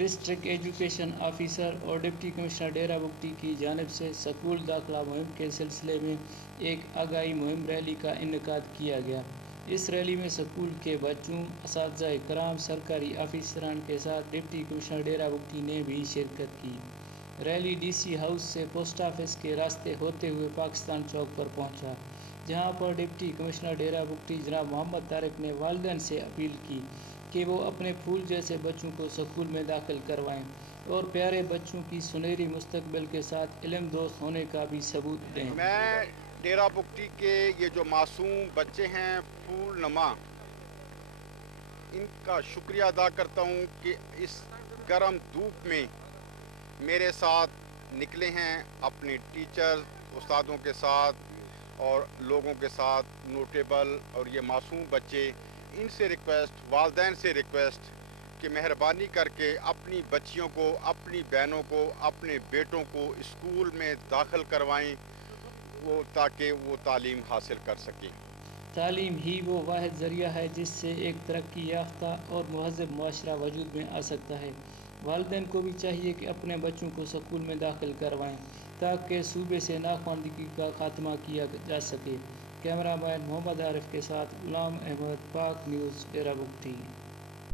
District education officer اور deputy commissioner ڈیرہ بگٹی کی جانب سے سکول داخلہ مہم کے سلسلے میں ایک آگاہی مہم ریلی کا انعقاد کیا گیا۔ اس ریلی میں سکول کے بچوں، اساتذہ کرام، سرکاری آفیسران کے ساتھ ڈپٹی کمشنر ڈیرہ بگٹی نے بھی شرکت کی۔ ریلی ڈی سی ہاؤس سے پوسٹ آفس کے راستے ہوتے ہوئے پاکستان چوک پر پہنچا، جہاں پر ڈپٹی کمشنر ڈیرہ بگٹی جناب محمد طارق نے والدین سے اپیل کی کہ وہ اپنے پھول جیسے بچوں کو سکول میں داخل کروائیں اور پیارے بچوں کی سنہری مستقبل کے ساتھ علم دوست ہونے کا بھی ثبوت دیں۔ میں ڈیرہ بگٹی کے یہ جو معصوم بچے ہیں پھول نما، ان کا شکریہ ادا کرتا ہوں کہ اس گرم دھوپ میں میرے ساتھ نکلے ہیں، اپنے ٹیچر استادوں کے ساتھ اور لوگوں کے ساتھ نوٹیبل اور یہ معصوم بچے، ان سے ریکویسٹ، والدین سے ریکویسٹ کہ مہربانی کر کے اپنی بچیوں کو، اپنی بہنوں کو، اپنے بیٹوں کو اسکول میں داخل کروائیں تاکہ وہ تعلیم حاصل کر سکیں۔ تعلیم ہی وہ واحد ذریعہ ہے جس سے ایک ترقی یافتہ اور مہذب معاشرہ وجود میں آ سکتا ہے۔ والدین کو بھی چاہیے کہ اپنے بچوں کو سکول میں داخل کروائیں تاکہ صوبے سے ناخواندگی کا خاتمہ کیا جا سکے۔ کیمرہ مین محمد عارف کے ساتھ غلام احمد، پاک نیوز، ڈیرہ بگٹی۔